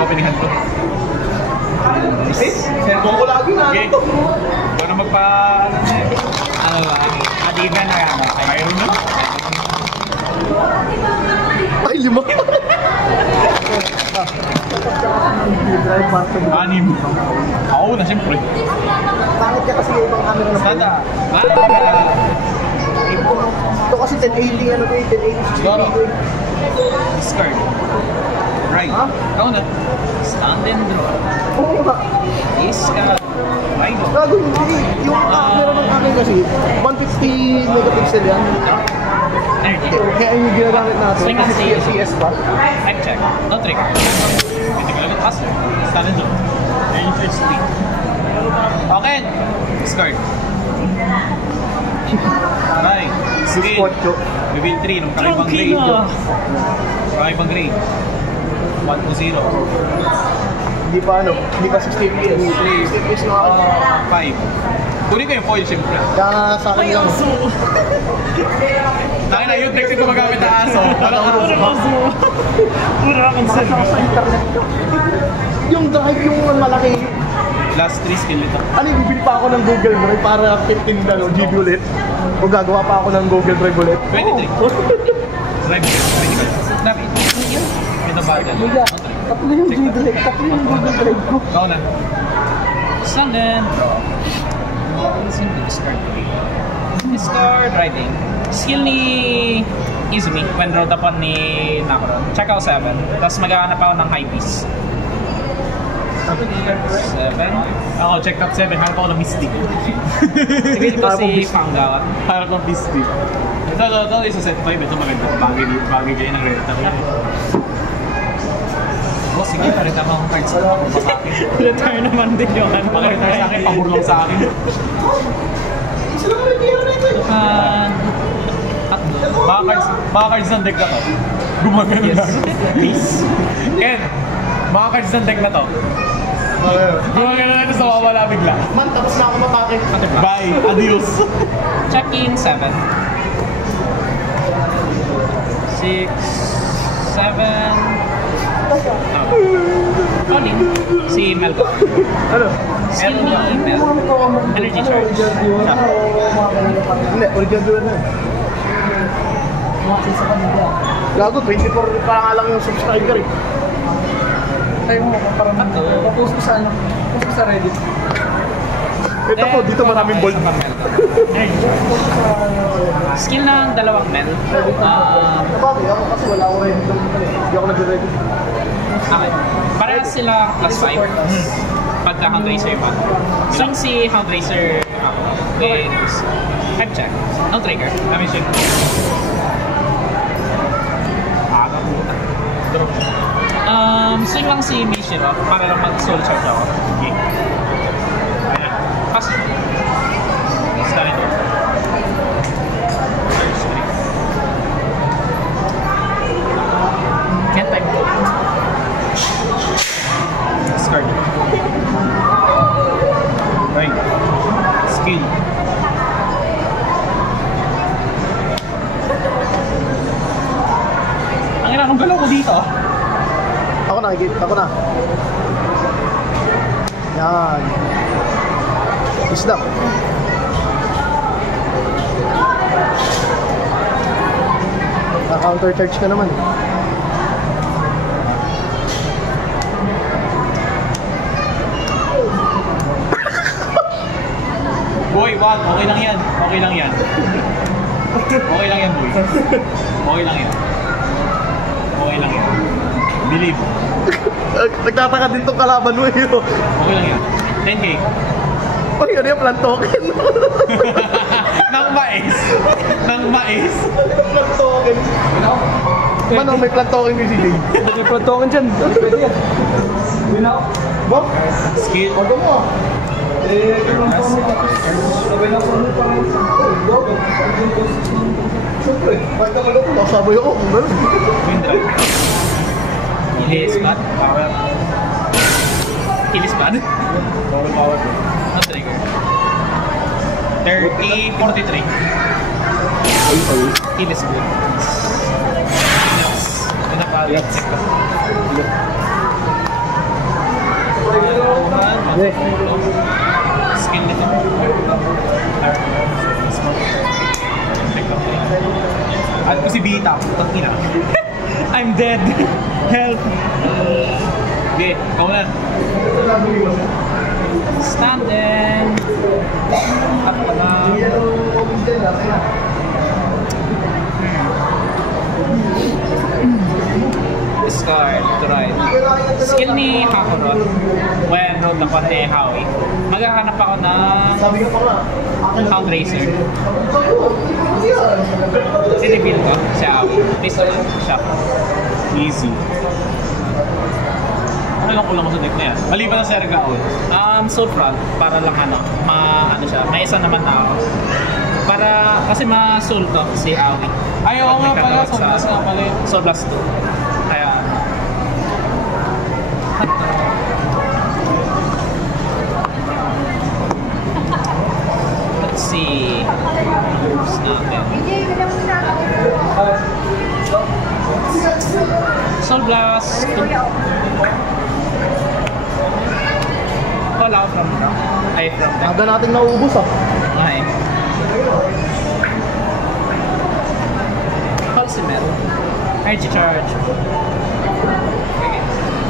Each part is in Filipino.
yung opinihan ko. Cellphone ko lagi na ito. Ikaw na magpa... Ano ba? Adiban na yan. Mayroon na? Ay, 5. Anim. Oo na, siyempre. Bakit ka kasi ibang camera na Sada. Ito kasi 1080 ano ko 1080 Siguro. Discard. Right. Ha? Ikaw na. Stand and draw. Oo nga. Discard. Right. Gago, hindi. Yung camera ng akin kasi 150 megapixel yan. Energy. Kaya yung ginagamit natin Swing kasi and CS pa. Head check. No trick. Critical ulit. Pass. Stand and draw. Range is speed. Okay. Discard. Right. Skill. Reveal 3 nung kakaibang grade yun. Kakaibang grade. 1 to 0. Hindi pa ano, hindi pa 60 FPS. 60 FPS na ako. 5. Kunin ko yung foil siyempre. Kaya sa akin lang. Nakina na yung text ko magamit na aso. Pura akong Sa internet ko. Yung drive yung malaki. Last 3 skill nito. Ano yung bibili pa ako ng Google Drive para 15 GB ulit? O gagawa pa ako ng Google Drive ulit? 23. Drive critical. Nabi. Ito ba dyan? Kuya, tatlo yung Google Drive. Tatlo yung Google Drive ko. Ikaw na. Stand and draw. Discard. Discard writing. Skill ni Izumi when rolled upon ni Nakaron. Check out 7. Tapos maghahanap ako ng high piece. 7. Ako, check up 7. Harap ako ng Mystic. Sige ko si Panggawa. Harap ng Mystic. Ito isa set 5. Ito maganda. Bagay kayo ng red. Oh, sige, parita mo ang cards na ako sa akin. Retire naman din yung ano. Mag-retire sa akin, pabor lang sa akin. Mga cards ng deck na to. Gumagano Yes. lang. Please. Ken, mga cards ng deck na to. Gumagano lang ito sa mawala bigla. Man, tapos na ako mapakit. Bye. Adios. Check in 7. 6, 7. Colin. Si Melgo. Ano? Skill ni Mel. Energy charge. Hindi, original doon na. Gago, 24 pa nga lang yung subscriber eh. Tayo mo, parang papost ko sa ano, post ko sa Reddit. Ito po, dito maraming bold. Skill ng dalawang Mel. Bakit? Ako kasi wala ako Reddit. Hindi ako nag-Reddit. Okay. Parehas sila plus 5. Pagka Houndraiser pa. Swing si Houndraiser ako. With head check. No trigger. Kami swing. Aga puta. Swing lang si Mishiro para lang mag-soul charge ako. Okay. Ayan. Pass. Start ito. Can't type ko. Discard. Right. Skill. Ang ina, anong galaw ko dito? Ako na, ako na. Yan. Isda. Na-counter charge ka naman. Boy, wag. Okay lang yan. Okay lang yan. Okay lang yan, boy. Okay lang yan. Okay lang yan. Believe. Nagtataka din tong kalaban mo eh. Okay lang yan. 10k. Uy, ano yung plant token? Nang mais. Nang mais. Plant token. Manong may plant token ni Silay. May plant token dyan. Pwede yan. Yun ako. Bob? Skill. Wag mo. Sabay na po ano parang Siyempre, kahit talaga po, masaboy ako. Wind drive. Ilis pad. Power. Ilis pad. Power. No trigger. 30-43. Ilis pad. Yes. Skill nito. At ko si Bita, putang ina. I'm dead. Help. Okay, ikaw na. Standing. At discard to ride. Skill ni Hakurot when rolled upon ni Howie. Maghahanap ako ng Houndracer. Sinipil ko si Howie. Pistol siya. Easy. Ano lang kulang ko sa deck na yan? Maliban na Serga ako. Soul Front para lang ano siya. May isa naman na ako. Para kasi ma-soul to si Howie. Ay, oo nga pala. Soul Blast nga pala yun. Soul Blast 2. Kaya let's see. Moves natin. Soul Blast 2. Call out from from deck. Aga natin naubos ah. Okay. Pulsimer. Energy charge.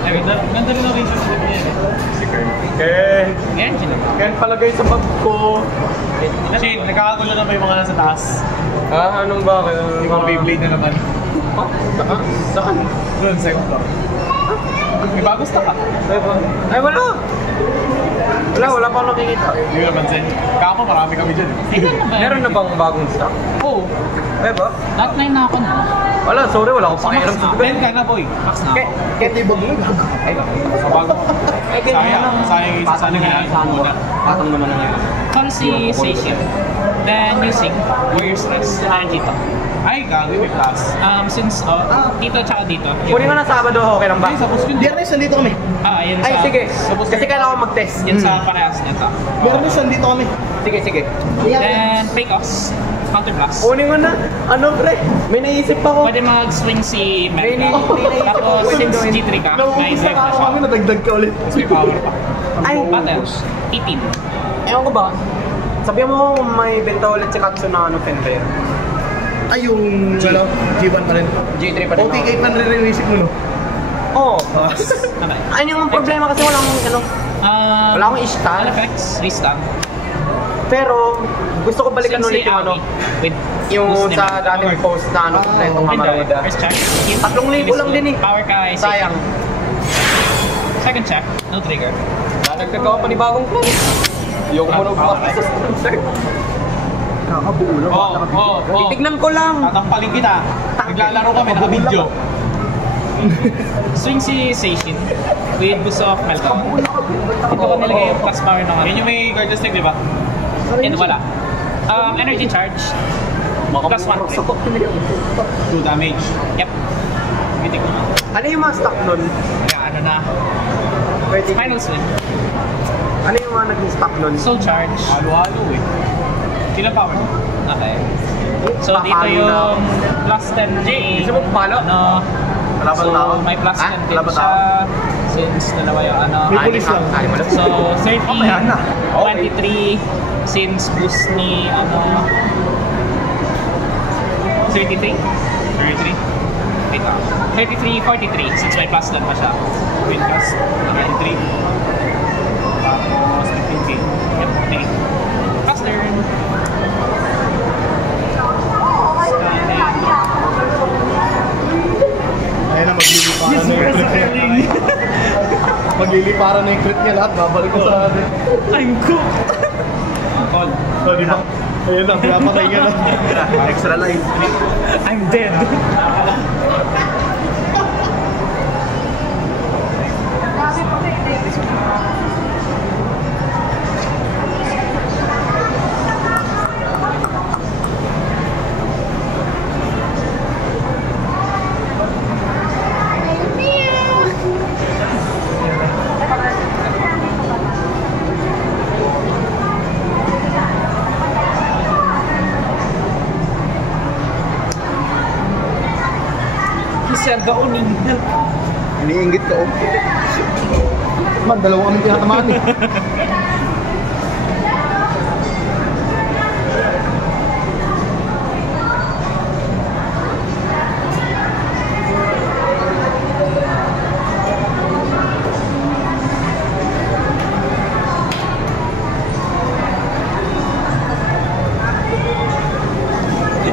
Ay, ganda rin ang range of deck niya eh. Ken! Energy naman. Ken palagay sa bag ko. Shane, nagkakagulo na ba yung mga nasa taas? Ah, anong bakit? Yung mga Beyblade na naman. Saan? Saan? Doon, second floor. May bago stock ka. Ay, wala! Wala pa akong nakikita. Hindi ko napansin. Kamo, marami kami dyan eh. Meron na bang bagong stock? Oo. Ay ba? Not 9 na ako na. Wala, sorry, wala akong pakialam sa Ben ka na, boy. Max na ako. Kaya di bag mo Ay, bago. Sayang ginagawa muna. Patang naman na ngayon. Call si Seishin. Then using Warrior Stress. Energy to. Ay, gago, may plus. Since dito tsaka dito. Kunin mo na Sabado, okay lang ba? Ay, tapos yun. Biyernes, nandito kami. Yun Ay, sa... sige. Kasi kailangan ko mag-test. Yun sa parehas nito. Biyernes, nandito kami. Sige, sige. Then, Pecos. Counter Blast. Kunin mo na. Ano, pre? May naisip ako. Pwede mag-swing si May Melka. naisip Tapos, ako. since G3 ka, Nauubos na na ako siya. kami, nadagdag ka ulit. Mas may power pa. Ay, Battles. 18. ewan ko ba? Sabihan mo kung may benta ulit si Katsu na Fender. Ay, yung ano, G1 pa rin. G3 pa rin. OTK pa rin rin-isip mo, no? Oo. Okay. Ay, yung problema kasi walang, wala akong All install. effects, restart. Pero, gusto ko balikan Since ulit si yung Aoi, with yung boost sa naman. dating post na kompletong Hamaruda. First check. 3,000 lang din eh. Power ka ay Sayang. Second check, no trigger. Nagdag ako pa ni bagong plan. Yung mo Kakabuo lang. Oo. Titignan ko lang. Tatampaling kita. Naglalaro kami, naka-video. Swing si Seishin with boost of Meltdown. Ito ko nilagay yung plus power ng Yan yung may guard stick, di ba? Yan wala. Energy charge. Plus 1 point. 2 damage. Yep. Bitik naman. Ano yung mga stock nun? Kaya ano na. Pwede. Final swing. Ano yung mga naging stock nun? Soul charge. Halo-halo eh. Ilang power? Okay. So dito yung plus 10 J. Gusto mo palo? Ano? Wala bang So tao? may plus 10 Ha? din Wala bang siya. Since dalawa yung ano. May pulis lang. So 30, Ayan na. 23, since boost ni ano 33? 33. Wait lang. 33, 43 since may plus doon pa siya. Win cast. 33. Tapos 15k. Yep, okay. Pass turn. Ayun na, magliliparan na yung crit niya. Magliliparan na yung crit niya lahat. Babalik ko sa atin. I'm cooked! Call. So, di ba? Ayun na, pinapatay ka na. Extra life. I'm dead! Kisya gaunin. Iniinggit ka, oh. naman, dalawa kami tinatamaan eh.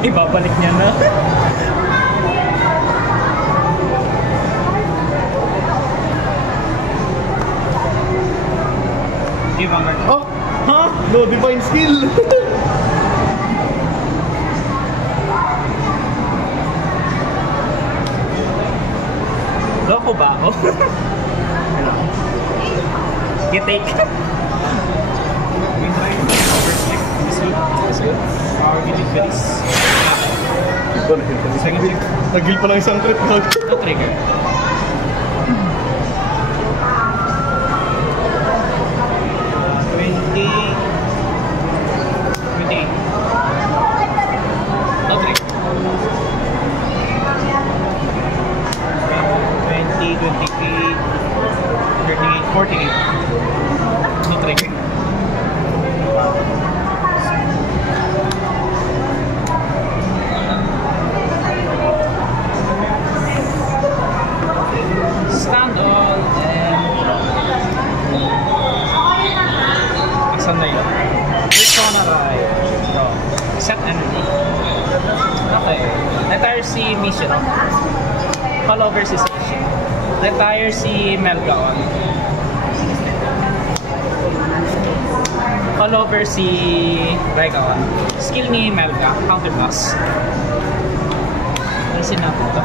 Ibabalik niya na. Vanguard. Oh! Ha? No divine skill! Loko ba ako? You take. Wind drive, overslick, disloop, power gilid, bilis. Ito na yun. Second trick. Nagil pa lang isang crit. No trigger. Set energy. Okay. Retire si Mishiro. Call over si Seishi. Retire si Melgaon. Call over si Raigaon. Skill ni Melga. Counter blast. Alisin natin ito.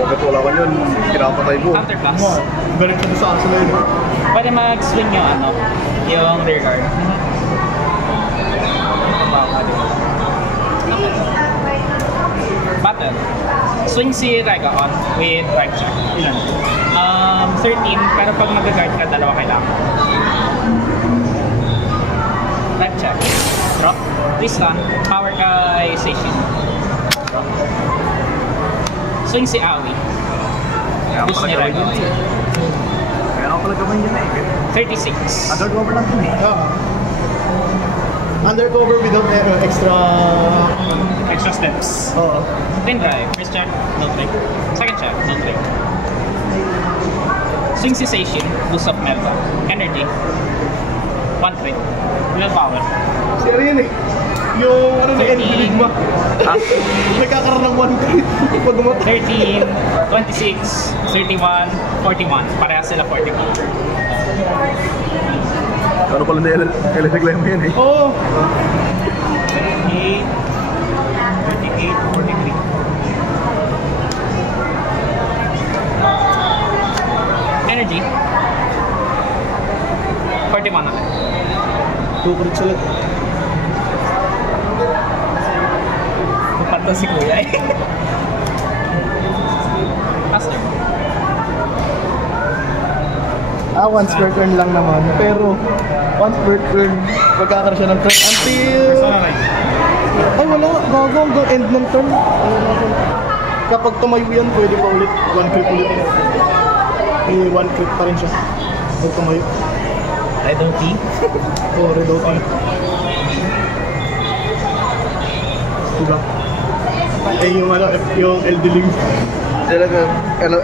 Bakit wala ka yun? Kinapatay mo. Counter blast. Galit ka sa aso na yun. Pwede mag-swing yung ano, yung rear guard. Battle. Swing si Raigaon with right check. Ilan? 13, pero pag mag-guard ka, dalawa kailangan. Right check. Drop. Restun. Power kay Seishin. Drop. Swing si Aoi. Boost ni Raigaon. Kaya ako pala gawin yun eh. 36. Undercover lang yun eh. Undercover without Extra steps. Oo. Then drive. First check, no trick. Second check, no trick. Swing si Seishin, boost of Melba. Energy. 1 trick. Willpower. Sir yun eh. Yung ano na 13. Enigma. Nagkakaroon ng 1 crit. Pag umatay. 13, 26, 31, 41. Parehas sila 41. Ano pala na electric mo yan eh? Oh! 38, 38, 43. Energy. 41 na. 2 crit sila. Pupat to si Kuya eh. Faster. Once per turn lang naman. Pero, once per turn, magkakaroon siya ng turn until... Ay, wala. Gago hanggang end ng turn. Kapag tumayo yan, pwede pa ulit. 1 crit ulit. Eh, 1 crit pa rin siya. Pag tumayo. I don't think. Oo, reload on. Diba? Eh, yung ano, yung Eldeling. Talaga,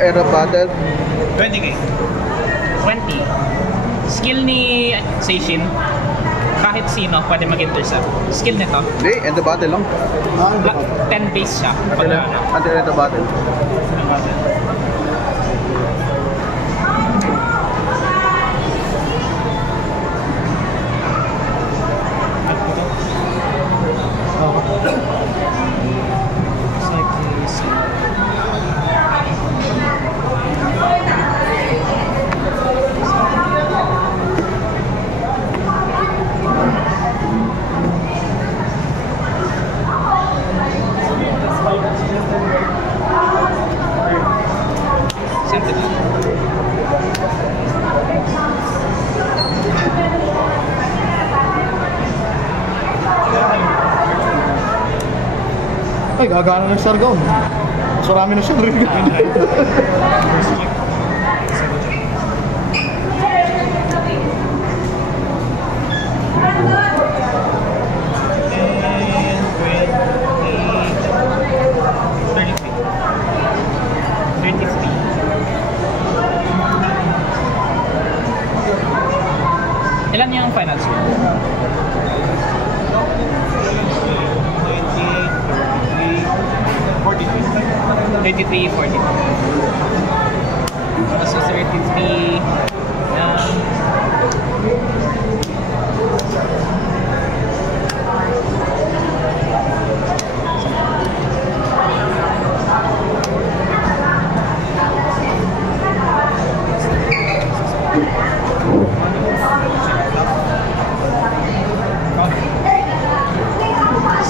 era battle. 20k. 20. Skill ni Seishin, kahit sino pwede mag-intercept. Skill nito, Hindi, end the battle lang. 10 base siya. Pag ano. Until end the battle. Ay, gagana ng Sargon. Mas marami na siya rin. 33. Ilan yung final score? 33, 42. So 33.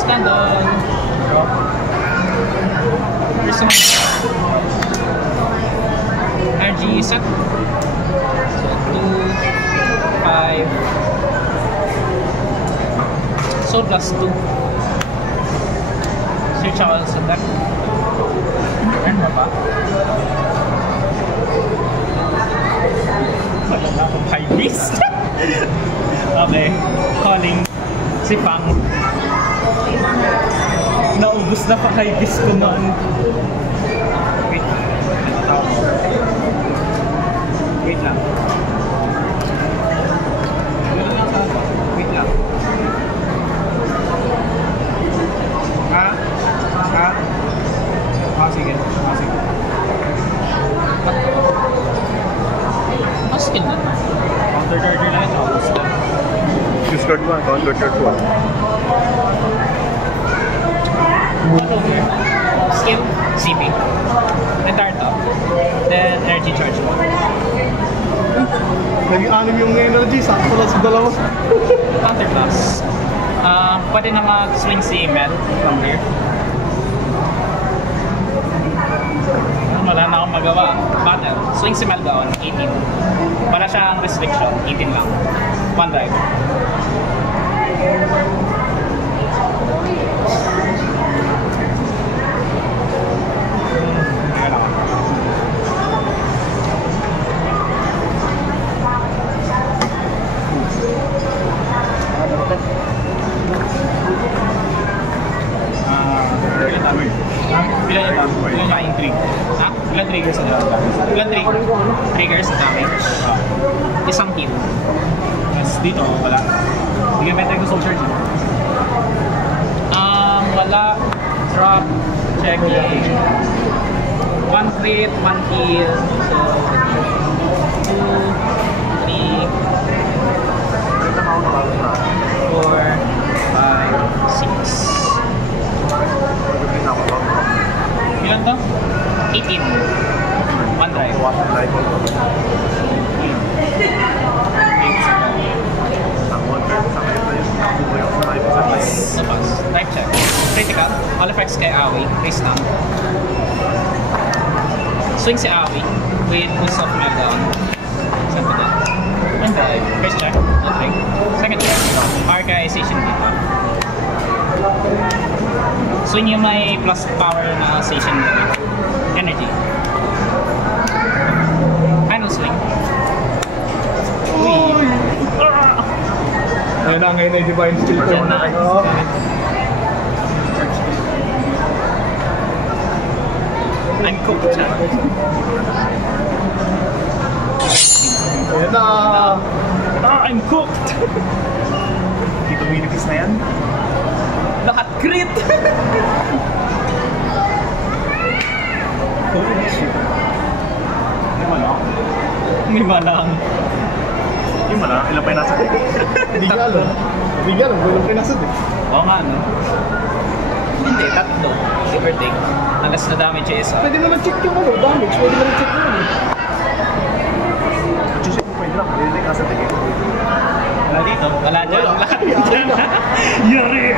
Stand on. Here's some energy set. So 2, 5. So plus 2. Search ako sa deck. Earn mo ba? Wala na akong high beast. Okay. Calling si Pang. Naubos na pa high beast ko noon. Wait. Wait lang. Wait lang. Sige. Sige. Mas skill na. Counter charger na ito. Discard 1, counter charge 1. Skill, CP. Entire top. Then energy charge 1. Nag-anim yung energy, sakto lang sa dalawa. Counter class. Pwede na mag-swing si Mel from here. Wala na akong magawa. Battle. Swing si Mel doon, 18. Wala siyang restriction, 18 lang. One drive. Ilan trigger? Ha? Ilan triggers na Ilan triggers na damage? Isang hit. Yes, dito wala. Hindi ka better ko soul charge. Wala. Drop. Check. 1 crit, 1 kill. So 2, 3, 4, 5, 6. Ilan to? 18. One drive. Sabas. Type check. Critical. All effects kay Aoi. Face down. Swing si Aoi with boost of meltdown. Saan pa din? One drive. First check. No trick. Second check. Archization dito. Swing yung may plus power na station energy. Final swing. Uy! Ayun na ngayon ay divine skill ko. Yan na. I'm cooked siya. Ayun na. I'm cooked! Dito minipis na yan. Lahat crit! Holy shit. May malang. May malang. Yung malang, ilan pa yung nasa deck? Hindi ka alam. Hindi ka alam. Walang pinasad eh. Oo nga, no? Hindi, tatlo. Give or take. Unless na damage yung isa. Pwede mo na-check yung ano, damage. Pwede mo na-check yung ano. Choose yung point lang. Hindi nasa deck eh. Wala dito. Wala dyan. Wala. Lahat dyan. Yari!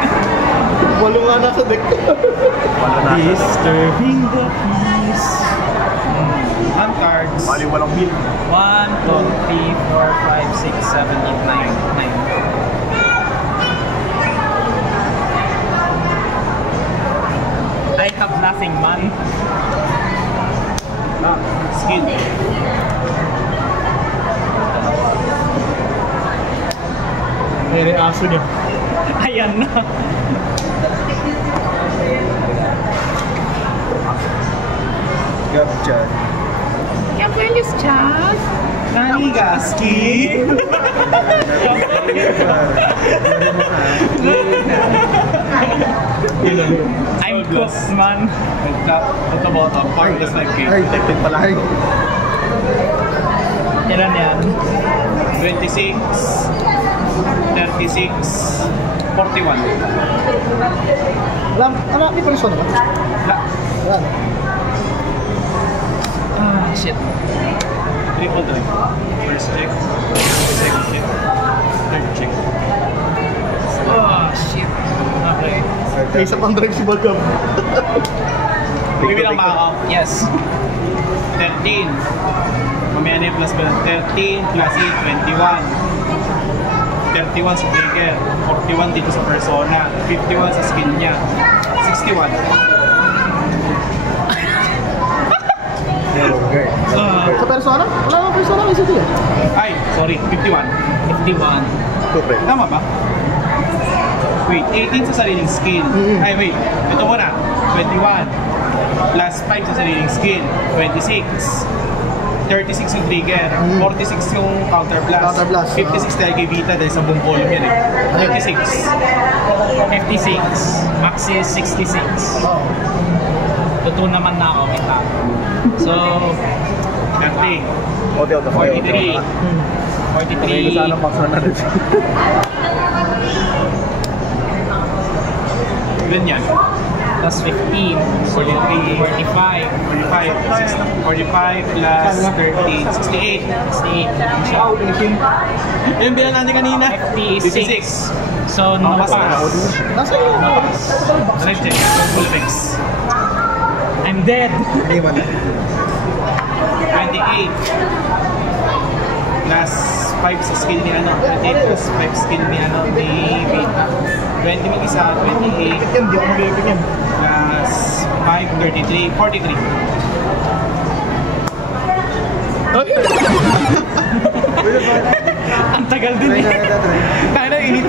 Walo nga nasa deck. Wala nasa deck. Disturbing the peace. One cards. Bali walang build. 1, 2, 3, 4, 5, 6, 7, 8, 9. 9. I have nothing, man. Skill. Ayan yung aso niya. Ayan na. Gabchan. Kapelis Chad. Nani Gaski? I'm cooked, man. What about a partless like cake? Ay, teknik pala. Ay. Ilan yan? 26, 36, 41. Ano, may person na ba? Wala na. Ah, shit. Triple drive. First check, second check, third check. Ah, shit. Okay. May isa pang drive si Bagam. Bibilang ba ako? Yes. 13. Mamaya na yung plus ba? 13 plus 8, 21. 31 sa trigger. 41 dito sa persona. 51 sa skill niya. 61. Sa persona? Wala naman persona may city eh. Ay, sorry. 51. 51. Correct. Tama ba? Wait, 18 sa sariling skill. Ay, wait. Ito muna. 21. Plus 5 sa sariling skill. 26. 36 yung trigger. 46 yung counter blast. Counter blast. 56 dahil kay Vita dahil sa buong volume yan eh. 56. 56. Max is 66. Oo. Totoo naman na ako, kita. So, 30. 43. 43. Sana max 100. Ilan yan? Plus 15. So, 45. 45. 45 plus 13. 68. 68. Siya. Yung bilang natin kanina? 56. So, no Pass na. pass. Nasa iyo. Right check. Full effects. I'm dead. Hindi man. 28 plus 5 sa skill ni ano, 28 plus 5 skill ni ano, ni Vita. 20 mag isa, 28 Yan, di ako mabibigyan. plus 5, 33, 43. Ang tagal din eh. Tayo na, inita